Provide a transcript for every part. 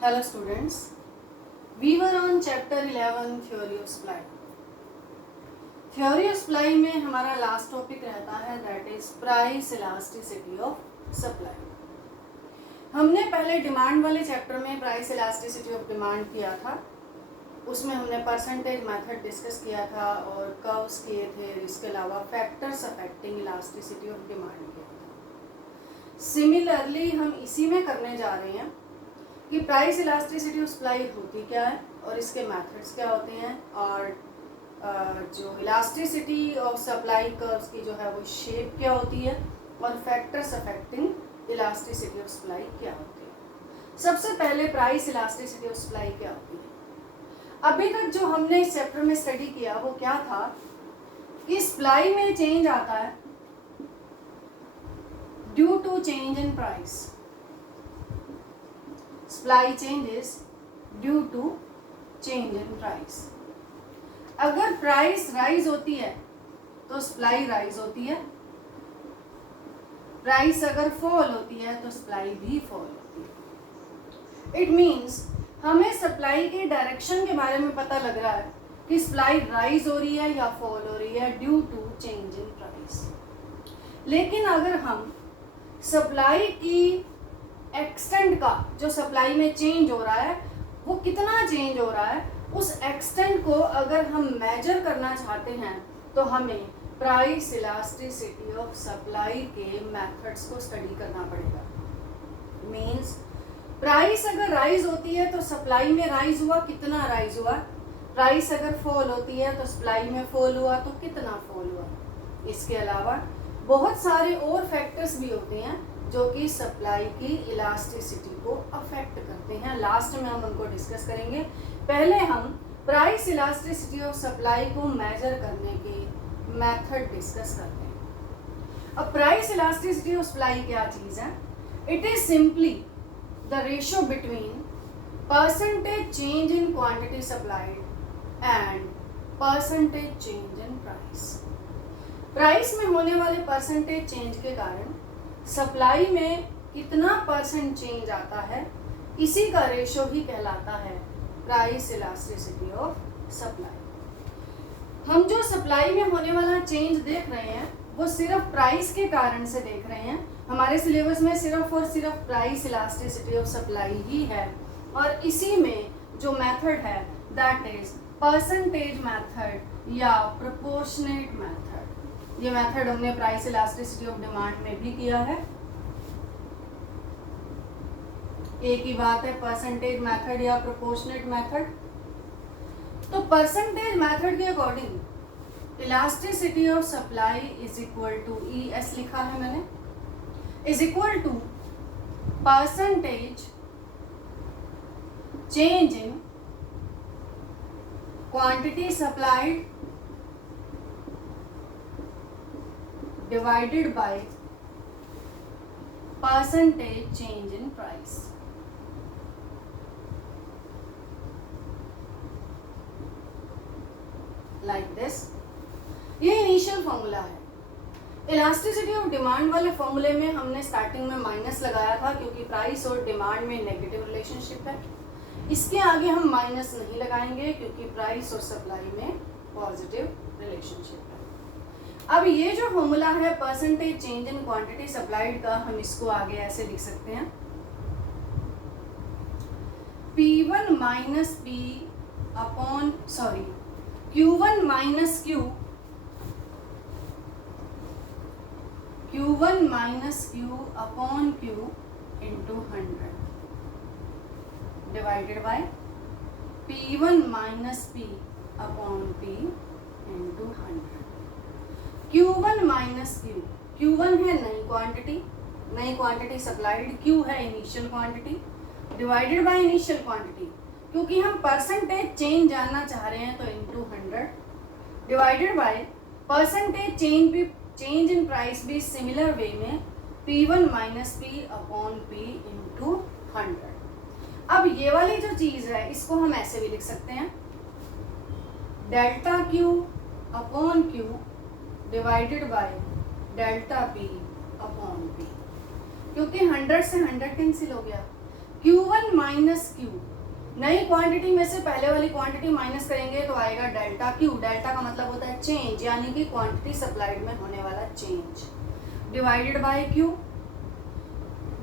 Hello students, we were on chapter 11 theory of supply. Theory of supply में हमारा last topic रहता है that is price elasticity of supply. हमने पहले demand वाले चैप्टर में प्राइस इलास्टिसिटी ऑफ डिमांड किया था. उसमें हमने परसेंटेज मेथड डिस्कस किया था और कर्व्स किए थे. इसके अलावा factors affecting elasticity of demand किया था. सिमिलरली हम इसी में करने जा रहे हैं कि प्राइस इलास्टिसिटी ऑफ सप्लाई होती क्या है और इसके मेथड्स क्या होते हैं और जो इलास्टिसिटी ऑफ सप्लाई कर्व्स की जो है वो शेप क्या होती है और factors affecting elasticity of supply क्या होती है. सबसे पहले प्राइस इलास्टिसिटी ऑफ सप्लाई क्या होती है. अभी तक जो हमने इस चैप्टर में स्टडी किया वो क्या था कि सप्लाई में चेंज आता है due to change in price. Supply changes due to change in price. अगर प्राइस राइज होती है तो सप्लाई राइज होती है. प्राइस अगर फॉल होती है तो सप्लाई भी फॉल होती है. इट मींस हमें सप्लाई के डायरेक्शन के बारे में पता लग रहा है कि सप्लाई राइज हो रही है या फॉल हो रही है due to change in price. लेकिन अगर हम सप्लाई की एक्सटेंट का जो सप्लाई में चेंज हो रहा है वो कितना चेंज हो रहा है उस एक्सटेंट को अगर हम मेजर करना चाहते हैं तो हमें प्राइस इलास्टिसिटी ऑफ सप्लाई के मेथड्स को स्टडी करना पड़ेगा. मींस प्राइस अगर राइज होती है तो सप्लाई में राइज हुआ कितना राइज हुआ. प्राइस अगर फॉल होती है तो सप्लाई में फॉल हुआ तो कितना फॉल हुआ. इसके अलावा बहुत सारे और फैक्टर्स भी होते हैं जो कि सप्लाई की इलास्टिसिटी को अफेक्ट करते हैं. लास्ट में हम उनको डिस्कस करेंगे. पहले हम प्राइस इलास्टिसिटी ऑफ सप्लाई को मेजर करने के मेथड डिस्कस करते हैं. अब प्राइस इलास्टिसिटी ऑफ सप्लाई क्या चीज़ है. It is simply the ratio between percentage change in quantity supplied and percentage change in price. Price में होने वाले परसेंटेज चेंज के कारण सप्लाई में कितना परसेंट चेंज आता है इसी का रेशो ही कहलाता है प्राइस इलास्टिसिटी ऑफ सप्लाई. हम जो सप्लाई में होने वाला चेंज देख रहे हैं वो सिर्फ प्राइस के कारण से देख रहे हैं. हमारे सिलेबस में सिर्फ और सिर्फ प्राइस इलास्टिसिटी ऑफ सप्लाई ही है और इसी में जो मेथड है दैट इज परसेंटेज मेथड या प्रोपोर्शनेट मेथड. ये मेथड हमने प्राइस इलास्टिसिटी ऑफ डिमांड में भी किया है. एक ही बात है परसेंटेज मेथड या प्रोपोर्शनेट मेथड. तो परसेंटेज मेथड के according elasticity of supply is equal to ES लिखा है मैंने is equal to percentage change in quantity supplied divided by percentage change in price. Like this. ये इनिशियल फॉर्मूला है. Elasticity of demand वाले फॉर्मूले में हमने स्टार्टिंग में माइनस लगाया था क्योंकि प्राइस और डिमांड में नेगेटिव रिलेशनशिप है. इसके आगे हम माइनस नहीं लगाएंगे क्योंकि प्राइस और सप्लाई में पॉजिटिव रिलेशनशिप है. अब ये जो फॉर्मूला है percentage change in quantity supplied का हम इसको आगे ऐसे लिख सकते हैं P1 minus P upon Q1 minus Q1 minus Q upon Q into 100 divided by P1 minus P upon P into 100. Q1 minus Q1 है नई क्वांटिटी सप्लाइड. Q है initial quantity divided by initial quantity. क्योंकि हम percentage change जानना चाह रहे हैं तो into 100 divided by percentage change in price भी सिमिलर वे में P1 minus P upon P into 100. अब ये वाली जो चीज़ है इसको हम ऐसे भी लिख सकते हैं delta Q upon Q divided by delta P upon P. क्योंकि 100 से 100 कैंसिल हो गया Q1 माइनस Q, नई क्वांटिटी में से पहले वाली क्वांटिटी माइनस करेंगे तो आएगा डेल्टा Q। डेल्टा का मतलब होता है चेंज, यानी कि क्वांटिटी सप्लाइड में होने वाला change, divided by Q।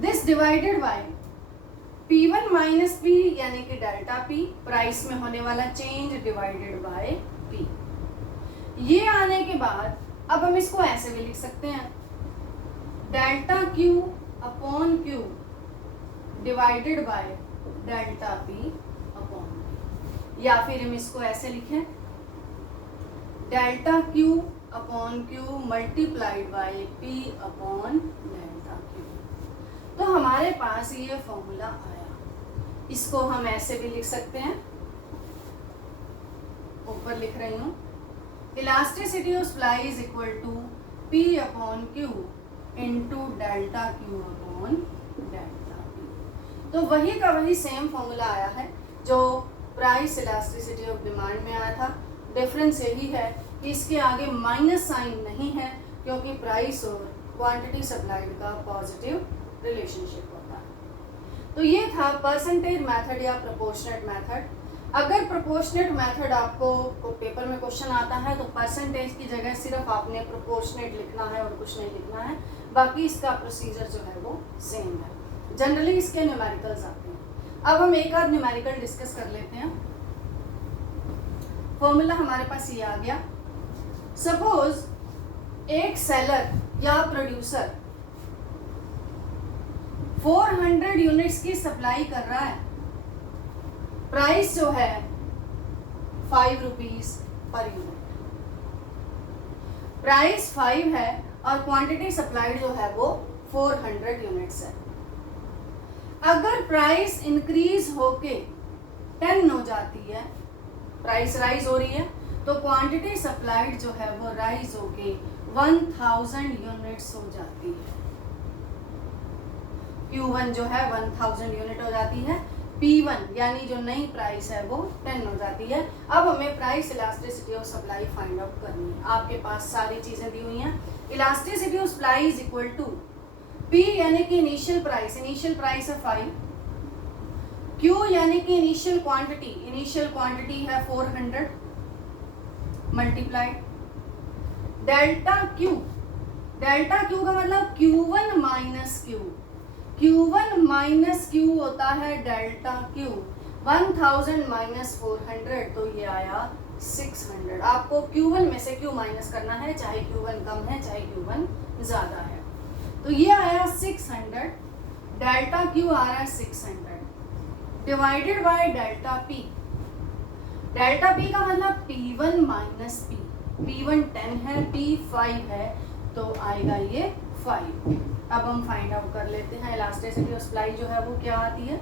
This divided by P1 minus P यानी कि डेल्टा P, प्राइस में होने वाला चेंज, डिवाइडेड बाय P। ये आने के बाद अब हम इसको ऐसे भी लिख सकते हैं, delta Q upon Q divided by delta P upon P, या फिर हम इसको ऐसे लिखें, delta Q upon Q multiplied by P upon delta Q। तो हमारे पास ये फॉर्मूला आया, इसको हम ऐसे भी लिख सकते हैं, ऊपर लिख रही हूँ, elasticity of supply is equal to P upon Q into delta Q upon delta P। तो वही का वही सेम फॉर्मूला आया है जो प्राइस इलास्टिसिटी ऑफ डिमांड में आया था। डिफरेंस यही है कि इसके आगे माइनस साइन नहीं है, क्योंकि प्राइस और क्वांटिटी सप्लाइड का पॉजिटिव रिलेशनशिप होता है। तो ये था परसेंटेज मेथड या प्रोपोर्शनेट मेथड। अगर प्रोपोर्शनेट मेथड आपको पेपर में क्वेश्चन आता है तो परसेंटेज की जगह सिर्फ आपने प्रोपोर्शनेट लिखना है और कुछ नहीं लिखना है, बाकी इसका प्रोसीजर जो है वो सेम है। जनरली इसके न्यूमेरिकल्स आते हैं। अब हम एक आध न्यूमेरिकल डिस्कस कर लेते हैं। फॉर्मूला हमारे पास ये आ गया। सपोज एक सेलर या प्रोड्यूसर 400 यूनिट्स की सप्लाई कर रहा है, प्राइस जो है 5 रुपीज पर यूनिट, प्राइस 5 है और क्वांटिटी सप्लाइड जो है वो 400 यूनिट्स है। अगर प्राइस इंक्रीज होके 10 हो जाती है, प्राइस राइज हो रही है, तो क्वांटिटी सप्लाइड जो है वो राइज होके 1000 यूनिट्स हो जाती है। Q1 जो है 1000 यूनिट हो जाती है, P1 यानी जो नई प्राइस है वो 10 हो जाती है। अब हमें price elasticity of supply find out करनी है। आपके पास सारी चीजें दी हुई हैं। Elasticity of supply is equal to P यानी कि इनिशियल प्राइस है 5, Q यानी कि इनिशियल क्वांटिटी है 400 मल्टीप्लाइड डेल्टा Q का मतलब Q1 माइनस Q होता है डेल्टा Q। 1000 माइनस 400 तो ये आया 600। आपको Q1 में से Q माइनस करना है, चाहे Q1 कम है चाहे Q1 ज़्यादा है। तो ये आया 600, डेल्टा Q आ रहा है 600 divided by delta P। Delta P का मतलब P1 माइनस P। P1 10 है, P 5 है, तो आएगा ये 5। अब हम फाइंड आउट कर लेते हैं इलास्टिसिटी ऑफ सप्लाई जो है वो क्या आती है,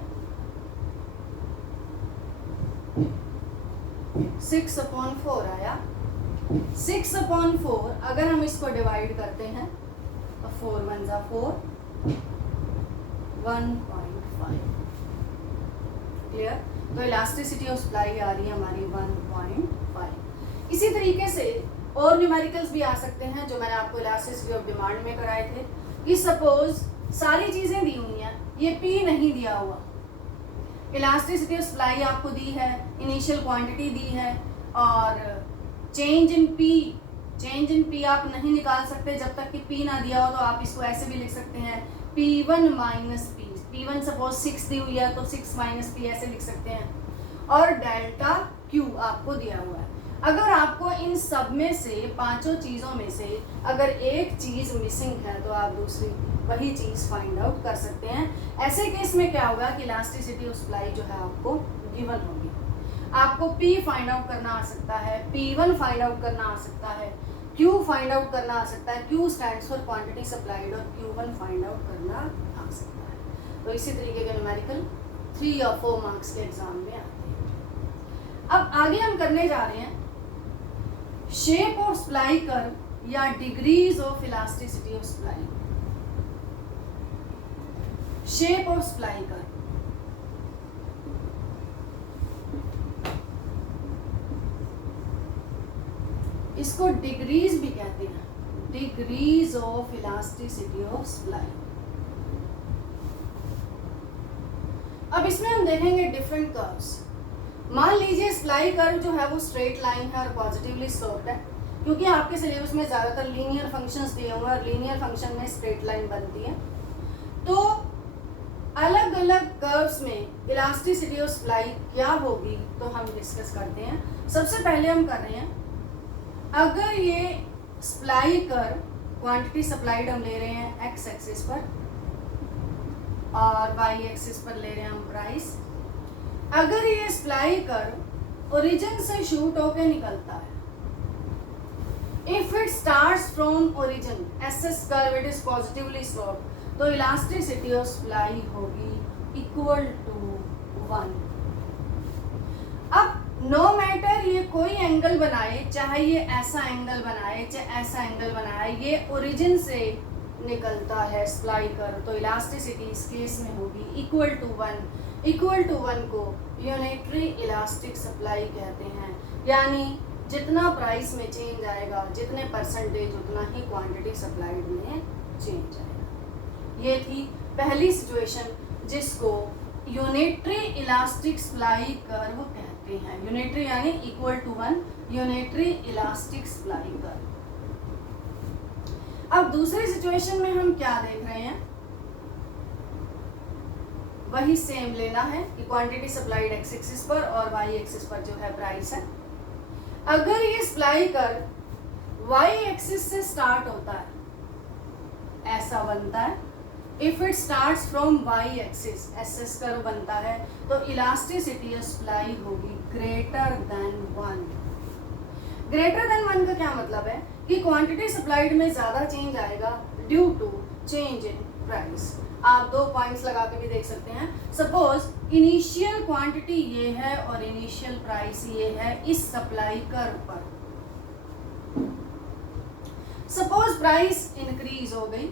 6/4 आया। 6/4 अगर हम इसको डिवाइड करते हैं तो 4 1 जा 4, 1.5। क्लियर? तो इलास्टिसिटी ऑफ सप्लाई आ रही है हमारी 1.5। इसी तरीके से और न्यूमेरिकल्स भी आ सकते हैं जो मैंने आपको इलास्टिसिटी ऑफ डिमांड में कराए थे, कि सपोज सारी चीजें दी हुई हैं, ये P नहीं दिया हुआ, इलास्टिसिटी ऑफ सप्लाई आपको दी है, इनिशियल क्वांटिटी दी है, और चेंज इन P आप नहीं निकाल सकते जब तक कि P ना दिया हो। तो आप इसको ऐसे भी लिख सकते हैं, P1 minus P। P1 suppose 6 दी हुई है तो 6 माइनस P ऐसे लिख सकते हैं, और डेल्टा Q आपको दिया हुआ है। अगर आपको इन सब में से पांचों चीज़ों में से अगर एक चीज़ मिसिंग है तो आप दूसरी वही चीज़ फाइंड आउट कर सकते हैं। ऐसे केस में क्या होगा कि इलास्टिसिटी ऑफ सप्लाई जो है आपको गिवन होगी। आपको P फाइंड आउट करना आ सकता है, P1 फाइंड आउट करना आ सकता है, Q फाइंड आउट करना आ सकता है, Q stands for quantity supplied, और Q1 फाइंड आउट करना आ सकता है। तो इसी तरीके के न्यूमेरिकल 3 या 4 मार्क्स के एग्जाम में आते हैं। अब आगे हम करने जा रहे हैं शेप ऑफ सप्लाई कर्व या degrees of elasticity of supply. Shape of supply curve, इसको डिग्रीज भी कहते हैं, degrees of elasticity of supply. अब इसमें हम देखेंगे डिफरेंट कर्व्स। मान लीजिए सप्लाई कर्व जो है वो स्ट्रेट लाइन है और पॉजिटिवली स्लोप्ड है, क्योंकि आपके सिलेबस में ज़्यादातर लीनियर फंक्शंस दिए हुए हैं और लीनियर फंक्शन में स्ट्रेट लाइन बनती है। तो अलग अलग कर्व्स में इलास्टिसिटी ऑफ सप्लाई क्या होगी तो हम डिस्कस करते हैं। सबसे पहले हम कर रहे हैं, अगर ये सप्लाई कर्व क्वांटिटी सप्लाइड हम ले रहे हैं एक्स एक्सिस पर और वाई एक्सिस पर ले रहे हैं हम प्राइस। अगर ये सप्लाई कर्व ओरिजिन से शूट होके निकलता है, if it starts from origin SS curve it is positively sloped, तो इलास्टिसिटी ऑफ सप्लाई होगी इक्वल टू 1। अब नो मैटर ये कोई एंगल बनाए, चाहे ये ऐसा एंगल बनाए चाहे ऐसा एंगल बनाए, ये ओरिजिन से निकलता है सप्लाई कर्व, तो इलास्टिसिटी इस केस में होगी इक्वल टू 1। इक्वल टू 1 को यूनिटरी इलास्टिक सप्लाई कहते हैं, यानी जितना प्राइस में चेंज आएगा, जितने परसेंटेज उतना ही क्वांटिटी सप्लाइड में चेंज आएगा। ये थी पहली सिचुएशन जिसको यूनिटरी इलास्टिक सप्लाई कर्व कहते हैं। यूनिटरी यानी equal to 1, unitary elastic supply curve. अब दूसरी सिचुएशन में हम क्या देख रहे हैं, वही सेम लेना है कि क्वांटिटी सप्लाइड एक्स एक्सिस पर और वाई एक्सिस पर जो है प्राइस है। अगर ये सप्लाई कर्व वाई एक्सिस से स्टार्ट होता है, ऐसा बनता है, if it starts from Y axis SS curve बनता है, तो इलास्टिसिटी ऑफ सप्लाई होगी ग्रेटर देन 1। ग्रेटर देन 1 का क्या मतलब है कि क्वांटिटी सप्लाइड में ज़्यादा चेंज आएगा due to change in price. आप 2 पॉइंट्स लगा के भी देख सकते हैं। सपोज इनिशियल क्वांटिटी ये है और इनिशियल प्राइस ये है इस सप्लाई कर्व पर। सपोज प्राइस इंक्रीज हो गई,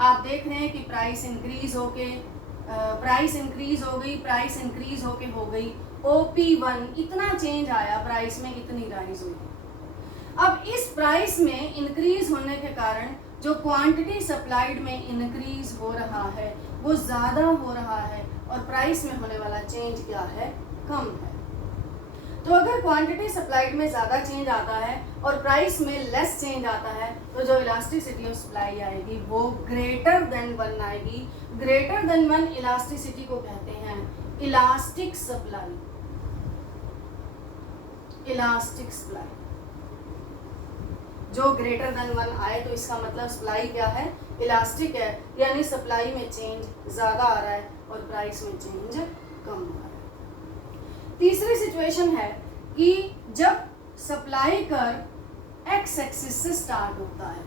आप देख रहे हैं कि प्राइस इंक्रीज होके प्राइस इंक्रीज हो गई OP1 इतना चेंज आया, प्राइस में इतनी राइज हुई। अब इस प्राइस में इंक्रीज होने के कारण जो क्वांटिटी सप्लाइड में इंक्रीज हो रहा है वो ज़्यादा हो रहा है और प्राइस में होने वाला चेंज क्या है, कम है। तो अगर क्वांटिटी सप्लाइड में ज़्यादा चेंज आता है और प्राइस में लेस चेंज आता है, तो जो इलास्टिसिटी ऑफ सप्लाई आएगी वो ग्रेटर देन 1 आएगी। ग्रेटर देन 1 इलास्टिसिटी को कहते हैं इलास्टिक सप्लाई। इलास्टिक सप्लाई जो ग्रेटर देन 1 आए तो इसका मतलब सप्लाई क्या है, इलास्टिक है, यानी सप्लाई में चेंज ज़्यादा आ रहा है और प्राइस में चेंज कम आ रहा है। तीसरी सिचुएशन है कि जब सप्लाई कर्व एक्स एक्सिस से स्टार्ट होता है,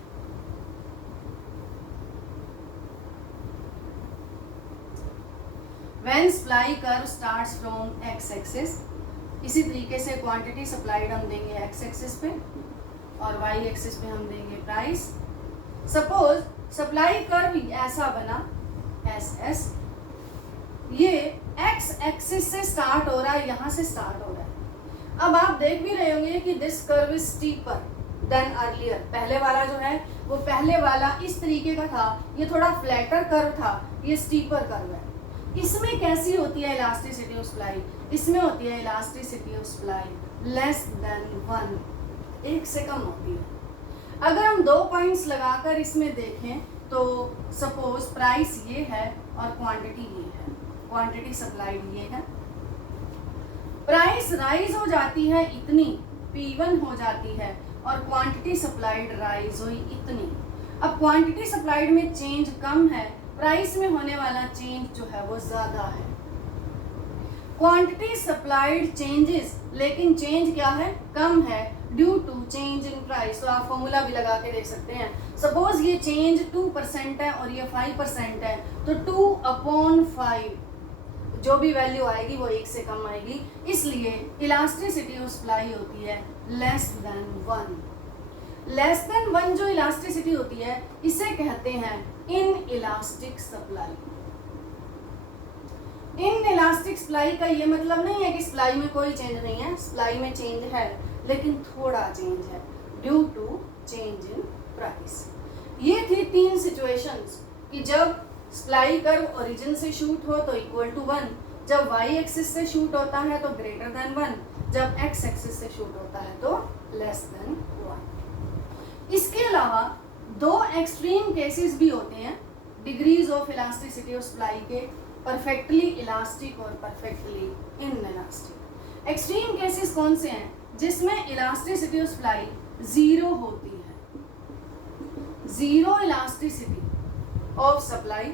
when supply curve starts from x axis, इसी तरीके से क्वांटिटी सप्लाइड हम देंगे एक्स एक्सिस पे और वाई एक्सिस पे हम देंगे प्राइस। सपोज सप्लाई कर्व ऐसा बना एस एस, ये एक्स एक्सिस से स्टार्ट हो रहा है, यहाँ से स्टार्ट हो रहा है। अब आप देख भी रहे होंगे कि this curve is steeper than earlier. पहले वाला जो है वो पहले वाला इस तरीके का था, ये थोड़ा फ्लैटर कर्व था, ये स्टीपर कर्व है। इसमें कैसी होती है इलास्टिसिटी ऑफ सप्लाई, इसमें होती है elasticity of supply less than 1, 1 से कम होती है। अगर हम 2 पॉइंट्स लगाकर इसमें देखें तो सपोज प्राइस ये है और क्वांटिटी ये है, क्वांटिटी सप्लाइड ये है। प्राइस राइज हो जाती है इतनी, P1 हो जाती है और क्वांटिटी सप्लाइड राइज हुई इतनी। अब क्वांटिटी सप्लाइड में चेंज कम है, प्राइस में होने वाला चेंज जो है वो ज़्यादा है। क्वांटिटी सप्लाइड चेंजेस, लेकिन चेंज क्या है, कम है due to change in price. तो आप फॉर्मूला भी लगा के देख सकते हैं। सपोज ये चेंज 2% है और ये 5% है, तो 2/5 जो भी वैल्यू आएगी वो 1 से कम आएगी, इसलिए इलास्टिसिटी ऑफ सप्लाई होती है लेस देन 1। लेस देन 1 जो इलास्टिसिटी होती है इसे कहते हैं in elastic supply. In elastic supply का ये मतलब नहीं है कि सप्लाई में कोई चेंज नहीं है, सप्लाई में चेंज है लेकिन थोड़ा चेंज है due to change in price. ये थी 3 सिचुएशंस कि जब सप्लाई कर्व ओरिजिन से शूट हो तो इक्वल टू 1, जब y एक्सिस से शूट होता है तो ग्रेटर देन 1, जब x एक्सिस से शूट होता है तो लेस देन 1। इसके अलावा दो एक्सट्रीम केसेस भी होते हैं degrees of elasticity of supply के, परफेक्टली इलास्टिक और परफेक्टली इनइलास्टिक। एक्सट्रीम केसेस कौन से हैं? जिसमें इलास्टिसिटी ऑफ सप्लाई जीरो होती है, zero elasticity of supply,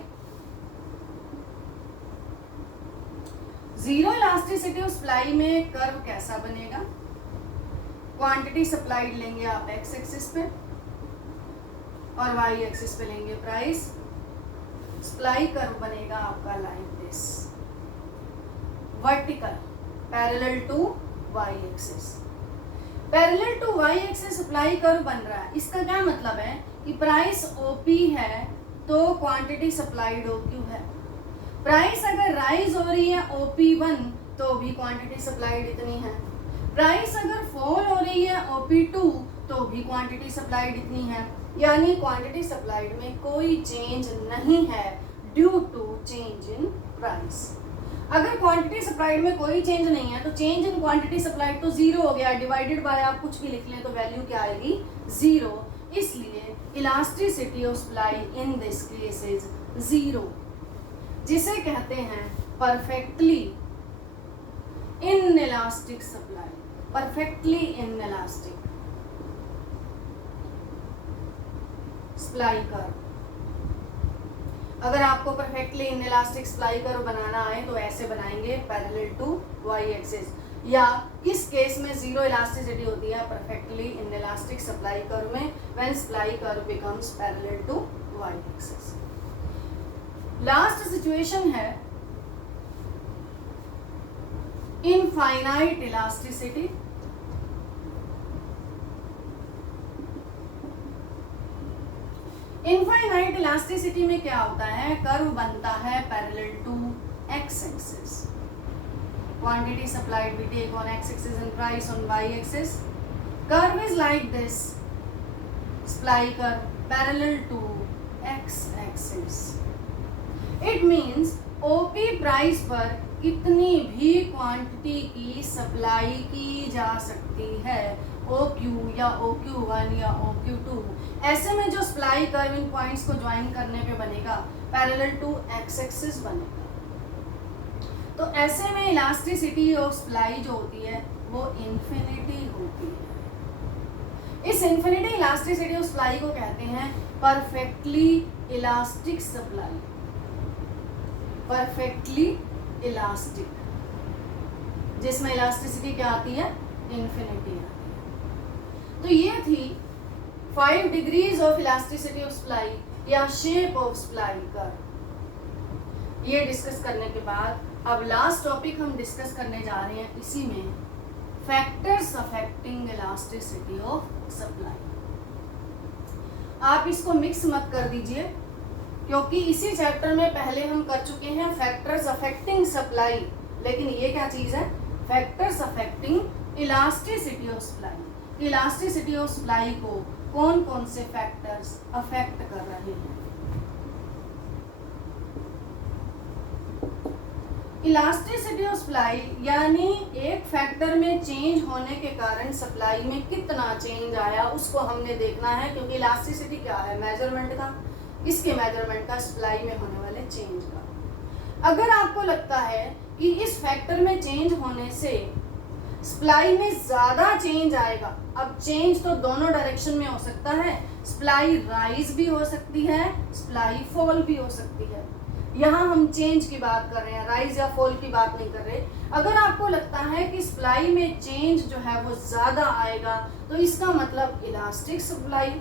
zero elasticity of supply में कर्व कैसा बनेगा? क्वांटिटी सप्लाइड लेंगे आप एक्स एक्सिस पे और वाई एक्सिस पे लेंगे प्राइस। सप्लाई कर्व बनेगा आपका like this, vertical parallel to Y axis. Parallel to Y axis supply curve बन रहा है। इसका क्या मतलब है कि प्राइस ओपी है तो क्वांटिटी सप्लाइड ओक्यू है। प्राइस अगर राइज हो रही है OP1 तो भी क्वांटिटी सप्लाइड इतनी है। प्राइस अगर फॉल हो रही है OP2 तो भी क्वांटिटी सप्लाइड इतनी है। यानी क्वांटिटी सप्लाइड में कोई चेंज नहीं है due to change in price. अगर क्वांटिटी सप्लाइड में कोई चेंज नहीं है तो चेंज इन क्वांटिटी सप्लाइड तो जीरो हो गया, डिवाइडेड बाय आप कुछ भी लिख लें तो वैल्यू क्या आएगी? जीरो। इसलिए elasticity of supply in this case is zero, जिसे कहते हैं perfectly inelastic supply. Perfectly inelastic supply curve. अगर आपको परफेक्टली इनइलास्टिक सप्लाई कर्व बनाना आए तो ऐसे बनाएंगे पैरेलल टू वाई एक्सिस, या किस केस में जीरो इलास्टिसिटी होती है? परफेक्टली इनइलास्टिक सप्लाई कर्व में, when supply curve becomes parallel to Y axis. Last situation है इनफाइनाइट इलास्टिसिटी। इनफाइनाइट इलास्टिसिटी में क्या होता है? कर्व बनता है parallel to X axis. Quantity supplied we take on x axis and price on y axis. Curve is like this, supply curve parallel to x axis. It means OP price पर कितनी भी quantity की supply की जा सकती है, OQ या OQ1 या OQ2। ऐसे में जो सप्लाई कर्व इन पॉइंट्स को ज्वाइन करने पे बनेगा पैरेलल टू एक्स एक्सिस बनेगा। तो ऐसे में इलास्टिसिटी ऑफ सप्लाई जो होती है वो इन्फिनिटी होती है। इस इन्फिनिटी इलास्टिसिटी ऑफ सप्लाई को कहते हैं perfectly elastic supply. Perfectly elastic, जिसमें इलास्टिसिटी क्या आती है? इन्फिनिटी आती है। तो ये थी 5 degrees of elasticity of supply या शेप ऑफ सप्लाई कर्व। ये डिस्कस करने के बाद अब लास्ट टॉपिक हम डिस्कस करने जा रहे हैं, इसी में factors affecting elasticity of supply. आप इसको मिक्स मत कर दीजिए, क्योंकि इसी चैप्टर में पहले हम कर चुके हैं फैक्टर्स अफेक्टिंग सप्लाई, लेकिन ये क्या चीज़ है? Factors affecting elasticity of supply. Elasticity of supply को कौन कौन से फैक्टर्स अफेक्ट कर रहे हैं? इलास्टिसिटी ऑफ सप्लाई यानी एक फैक्टर में चेंज होने के कारण सप्लाई में कितना चेंज आया उसको हमने देखना है, क्योंकि इलास्टिसिटी क्या है? मेजरमेंट का, इसके मेजरमेंट का सप्लाई में होने वाले चेंज का। अगर आपको लगता है कि इस फैक्टर में चेंज होने से सप्लाई में ज़्यादा चेंज आएगा, अब चेंज तो दोनों डायरेक्शन में हो सकता है, सप्लाई राइज भी हो सकती है, सप्लाई फॉल भी हो सकती है। यहाँ हम चेंज की बात कर रहे हैं, राइज या फॉल की बात नहीं कर रहे। अगर आपको लगता है कि सप्लाई में चेंज जो है वो ज़्यादा आएगा तो इसका मतलब इलास्टिक सप्लाई,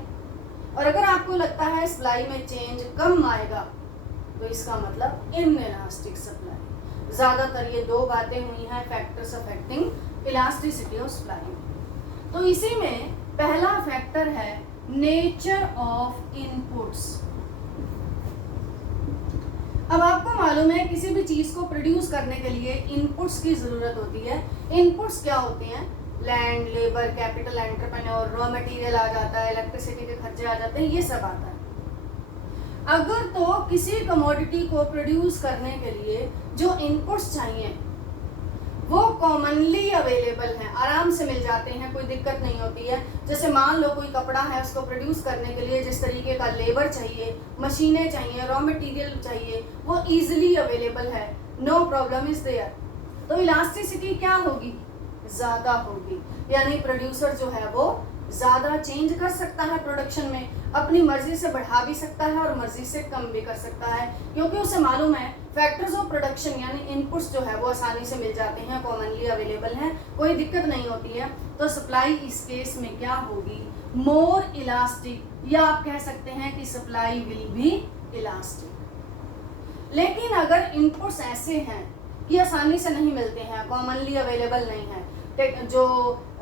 और अगर आपको लगता है सप्लाई में चेंज कम आएगा तो इसका मतलब इनइलास्टिक सप्लाई। ज़्यादातर ये दो बातें हुई हैं factors affecting elasticity of supply. तो इसी में पहला फैक्टर है नेचर ऑफ इनपुट्स। अब आपको मालूम है किसी भी चीज़ को प्रोड्यूस करने के लिए इनपुट्स की ज़रूरत होती है। इनपुट्स क्या होते हैं? Land, labour, capital, entrepreneur, raw material आ जाता है, इलेक्ट्रिसिटी के खर्चे आ जाते हैं, ये सब आता है। अगर तो किसी कमोडिटी को प्रोड्यूस करने के लिए जो इनपुट्स चाहिए वो कॉमनली अवेलेबल हैं, आराम से मिल जाते हैं, कोई दिक्कत नहीं होती है। जैसे मान लो कोई कपड़ा है, उसको प्रोड्यूस करने के लिए जिस तरीके का लेबर चाहिए, मशीनें चाहिए, रॉ मटेरियल चाहिए, वो इजीली अवेलेबल है, नो प्रॉब्लम इज देयर। तो इलास्टिसिटी क्या होगी? ज़्यादा होगी, यानी प्रोड्यूसर जो है वो ज़्यादा चेंज कर सकता है प्रोडक्शन में, अपनी मर्जी से बढ़ा भी सकता है और मर्जी से कम भी कर सकता है, क्योंकि उसे मालूम है फैक्टर्स ऑफ प्रोडक्शन यानी इनपुट्स जो है वो आसानी से मिल जाते हैं, कॉमनली अवेलेबल हैं, कोई दिक्कत नहीं होती है। तो सप्लाई इस केस में क्या होगी? मोर इलास्टिक, या आप कह सकते हैं कि सप्लाई विल बी इलास्टिक। लेकिन अगर इनपुट्स ऐसे हैं कि आसानी से नहीं मिलते हैं, कॉमनली अवेलेबल नहीं है, जो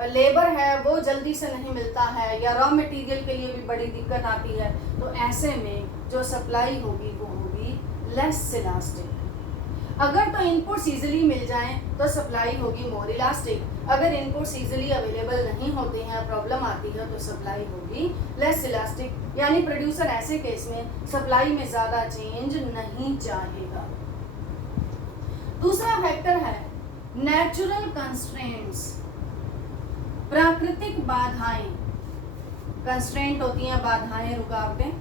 लेबर है वो जल्दी से नहीं मिलता है, या रॉ मटेरियल के लिए भी बड़ी दिक्कत आती है, तो ऐसे में जो सप्लाई होगी वो होगी लेस इलास्टिक। अगर तो इनपुट्स इजीली मिल जाएं तो सप्लाई होगी मोर इलास्टिक। अगर इनपुट्स इजीली अवेलेबल नहीं होते हैं, प्रॉब्लम आती है, तो सप्लाई होगी लेस इलास्टिक, यानी प्रोड्यूसर ऐसे केस में सप्लाई में ज़्यादा चेंज नहीं चाहेगा। दूसरा फैक्टर है नेचुरल कंस्ट्रेंट्स, प्राकृतिक बाधाएं। कंस्ट्रेंट होती हैं बाधाएं, रुकावटें।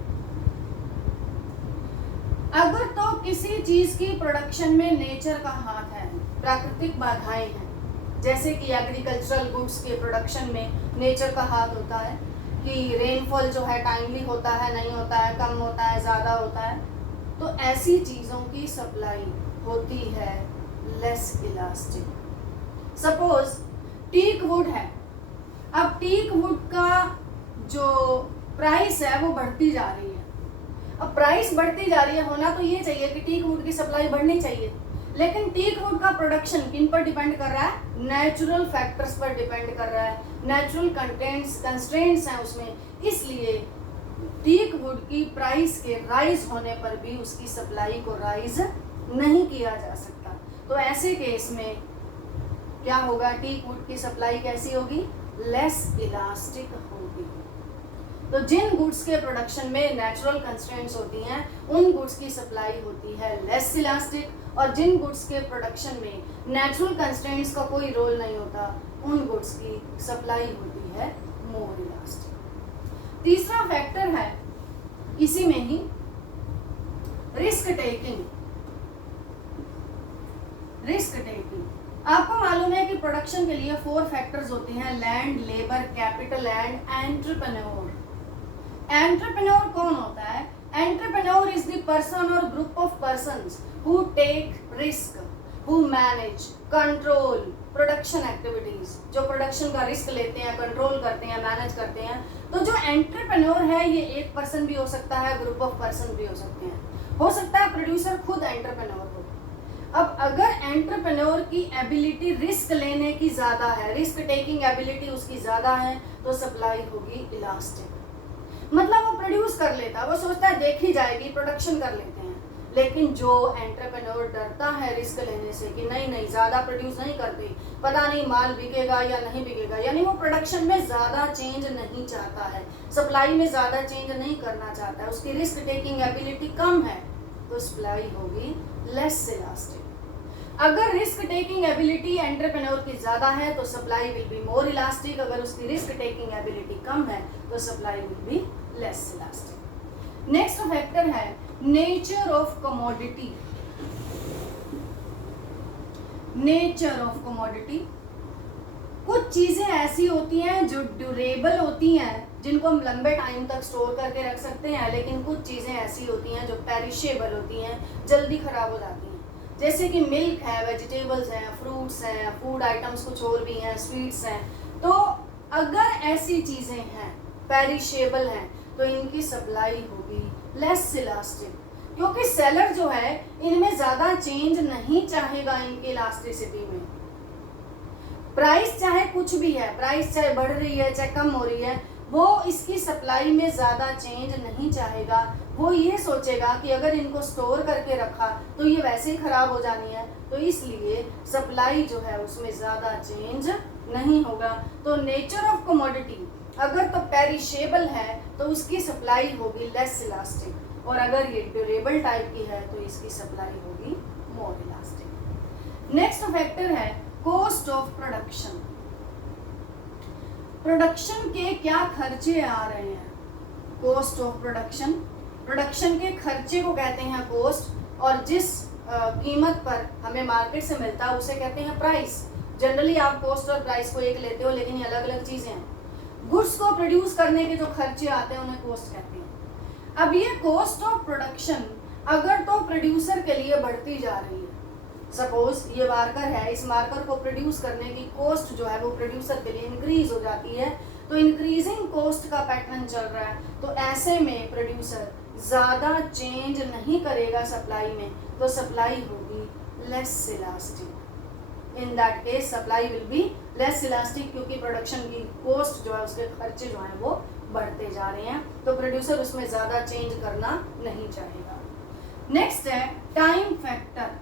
अगर तो किसी चीज की प्रोडक्शन में नेचर का हाथ है, प्राकृतिक बाधाएं हैं, जैसे कि एग्रीकल्चरल गुड्स के प्रोडक्शन में नेचर का हाथ होता है कि रेनफॉल जो है टाइमली होता है, नहीं होता है, कम होता है, ज़्यादा होता है, तो ऐसी चीज़ों की सप्लाई होती है less elastic. Suppose teak wood है, अब टीक वुड का जो प्राइस है वो बढ़ती जा रही है। अब प्राइस बढ़ती जा रही है, होना तो ये चाहिए कि टीक वुड की सप्लाई बढ़नी चाहिए, लेकिन टीक वुड का प्रोडक्शन किन पर डिपेंड कर रहा है? नेचुरल फैक्टर्स पर डिपेंड कर रहा है, नेचुरल कंस्ट्रेंट्स हैं उसमें, इसलिए टीक वुड की प्राइस के राइज होने पर भी उसकी सप्लाई को राइज नहीं किया जा सकता। तो ऐसे केस में क्या होगा? टीक वुड की सप्लाई कैसी होगी? लेस इलास्टिक होगी। तो जिन गुड्स के प्रोडक्शन में नेचुरल कंस्ट्रेंट्स होती हैं उन गुड्स की सप्लाई होती है लेस इलास्टिक, और जिन गुड्स के प्रोडक्शन में नेचुरल कंस्ट्रेंट्स का कोई रोल नहीं होता उन गुड्स की सप्लाई होती है मोर इलास्टिक। तीसरा फैक्टर है इसी में ही रिस्क टेकिंग। रिस्क टेकिंग, आपको मालूम है कि प्रोडक्शन के लिए 4 फैक्टर्स होते हैं, land, labour, capital and entrepreneur. Entrepreneur कौन होता है? एंटरप्रेन्योर इज द पर्सन और group of persons who take risk, who manage, control production activities, जो प्रोडक्शन का रिस्क लेते हैं, कंट्रोल करते हैं, मैनेज करते हैं। तो जो एंटरप्रेन्योर है ये एक पर्सन भी हो सकता है, ग्रुप ऑफ पर्सन भी हो सकते हैं, हो सकता है प्रोड्यूसर खुद एंटरप्रेन्योर हो। अब अगर एंटरप्रेन्योर की एबिलिटी रिस्क लेने की ज़्यादा है, रिस्क टेकिंग एबिलिटी उसकी ज़्यादा है, तो सप्लाई होगी इलास्टिक। मतलब वो प्रोड्यूस कर लेता, वो सोचता है देखी जाएगी, प्रोडक्शन कर लेते हैं। लेकिन जो एंटरप्रेन्योर डरता है रिस्क लेने से कि नहीं ज़्यादा प्रोड्यूस नहीं करते, पता नहीं माल बिकेगा या नहीं बिकेगा, यानी वो प्रोडक्शन में ज़्यादा चेंज नहीं चाहता है, सप्लाई में ज़्यादा चेंज नहीं करना चाहता है, उसकी रिस्क टेकिंग एबिलिटी कम है, तो सप्लाई होगी लेस इलास्टिक। अगर रिस्क टेकिंग एबिलिटी एंटरप्रेन्योर की ज़्यादा है तो supply will be more elastic, अगर उसकी रिस्क टेकिंग एबिलिटी कम है तो supply will be less elastic. Next factor है nature of commodity. Nature of commodity, कुछ चीज़ें ऐसी होती हैं जो ड्यूरेबल होती हैं, जिनको हम लंबे टाइम तक स्टोर करके रख सकते हैं, लेकिन कुछ चीज़ें ऐसी होती हैं जो पेरिशेबल होती हैं, जल्दी ख़राब हो जाती हैं। जैसे कि मिल्क है, वेजिटेबल्स हैं, फ्रूट्स हैं, फूड आइटम्स कुछ और भी हैं, स्वीट्स हैं। तो अगर ऐसी चीज़ें हैं, पेरिशेबल हैं, तो इनकी सप्लाई होगी लेस इलास्टिक, क्योंकि सेलर जो है इनमें ज़्यादा चेंज नहीं चाहेगा इनकी इलास्टिसिटी में। प्राइस चाहे कुछ भी है, प्राइस चाहे बढ़ रही है चाहे कम हो रही है, वो इसकी सप्लाई में ज़्यादा चेंज नहीं चाहेगा। वो ये सोचेगा कि अगर इनको स्टोर करके रखा तो ये वैसे ही ख़राब हो जानी है, तो इसलिए सप्लाई जो है उसमें ज़्यादा चेंज नहीं होगा। तो नेचर ऑफ कमोडिटी अगर तो पेरिशेबल है तो उसकी सप्लाई होगी लेस इलास्टिक, और अगर ये ड्यूरेबल टाइप की है तो इसकी सप्लाई होगी मोर इलास्टिक। नेक्स्ट फैक्टर है कॉस्ट ऑफ प्रोडक्शन। प्रोडक्शन के क्या खर्चे आ रहे हैं, कॉस्ट ऑफ प्रोडक्शन। प्रोडक्शन के खर्चे को कहते हैं कॉस्ट, और जिस कीमत पर हमें मार्केट से मिलता है उसे कहते हैं प्राइस। जनरली आप कॉस्ट और प्राइस को एक लेते हो, लेकिन ये अलग अलग चीजें हैं। गुड्स को प्रोड्यूस करने के जो खर्चे आते हैं उन्हें कॉस्ट कहते हैं। अब ये कॉस्ट ऑफ प्रोडक्शन अगर तो प्रोड्यूसर के लिए बढ़ती जा रही है, सपोज ये मार्कर है, इस मार्कर को प्रोड्यूस करने की कॉस्ट जो है वो प्रोड्यूसर के लिए इंक्रीज हो जाती है, तो इंक्रीजिंग कॉस्ट का पैटर्न चल रहा है, तो ऐसे में प्रोड्यूसर ज़्यादा चेंज नहीं करेगा सप्लाई में, तो सप्लाई होगी less elastic. In that case supply will be less elastic, क्योंकि प्रोडक्शन की कॉस्ट जो है उसके खर्चे जो हैं वो बढ़ते जा रहे हैं, तो प्रोड्यूसर उसमें ज़्यादा चेंज करना नहीं चाहेगा। नेक्स्ट है टाइम फैक्टर।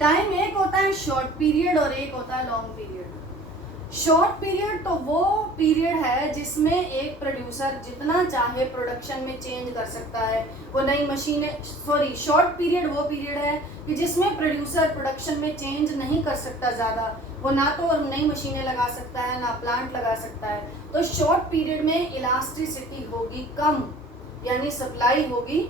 टाइम एक होता है शॉर्ट पीरियड और एक होता है लॉन्ग पीरियड। शॉर्ट पीरियड तो वो पीरियड है जिसमें एक प्रोड्यूसर जितना चाहे प्रोडक्शन में चेंज कर सकता है, वो नई मशीनें, सॉरी शॉर्ट पीरियड वो पीरियड है कि जिसमें प्रोड्यूसर प्रोडक्शन में चेंज नहीं कर सकता ज़्यादा, वो ना तो नई मशीनें लगा सकता है ना प्लांट लगा सकता है, तो शॉर्ट पीरियड में इलास्टिसिटी होगी कम, यानी सप्लाई होगी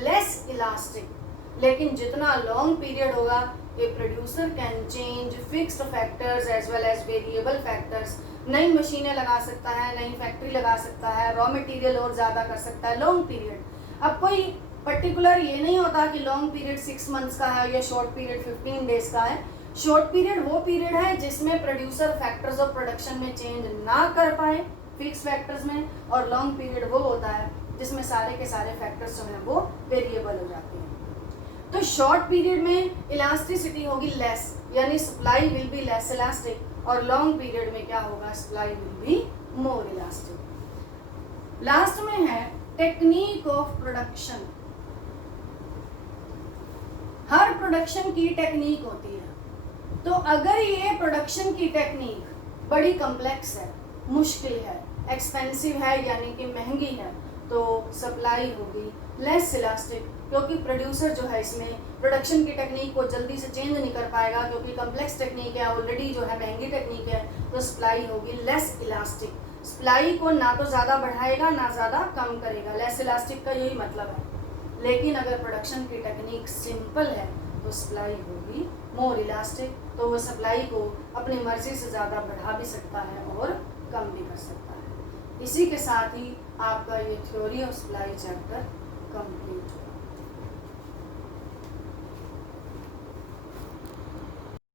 लेस इलास्टिक। लेकिन जितना लॉन्ग पीरियड होगा, a producer can change fixed factors as well as variable factors। नई मशीनें लगा सकता है, नई फैक्ट्री लगा सकता है, रॉ मटेरियल और ज़्यादा कर सकता है लॉन्ग पीरियड। अब कोई पर्टिकुलर ये नहीं होता कि लॉन्ग पीरियड 6 मंथ्स का है या शॉर्ट पीरियड 15 डेज का है। शॉर्ट पीरियड वो पीरियड है जिसमें प्रोड्यूसर फैक्टर्स ऑफ प्रोडक्शन में चेंज ना कर पाए फिक्स फैक्टर्स में, और लॉन्ग पीरियड वो होता है जिसमें सारे के सारे फैक्टर्स जो हैं वो वेरिएबल हो जाते हैं। तो शॉर्ट पीरियड में इलास्टिसिटी होगी लेस, यानी supply will be less elastic, और लॉन्ग पीरियड में क्या होगा, supply will be more elastic. Last में है technique of production. Her production की टेक्निक होती है, तो अगर ये प्रोडक्शन की टेक्निक बड़ी कॉम्प्लेक्स है, मुश्किल है, एक्सपेंसिव है यानी कि महंगी है, तो सप्लाई होगी लेस इलास्टिक, क्योंकि प्रोड्यूसर जो है इसमें प्रोडक्शन की टेक्निक को जल्दी से चेंज नहीं कर पाएगा, क्योंकि कॉम्प्लेक्स टेक्निक है, ऑलरेडी जो है महंगी टेक्निक है, तो सप्लाई होगी लेस इलास्टिक। सप्लाई को ना तो ज़्यादा बढ़ाएगा ना ज़्यादा कम करेगा, लेस इलास्टिक का यही मतलब है। लेकिन अगर प्रोडक्शन की टेक्निक सिंपल है तो सप्लाई होगी मोर इलास्टिक, तो वो सप्लाई को अपनी मर्जी से ज़्यादा बढ़ा भी सकता है और कम भी कर सकता है। इसी के साथ ही आपका ये theory of supply chapter complete हो।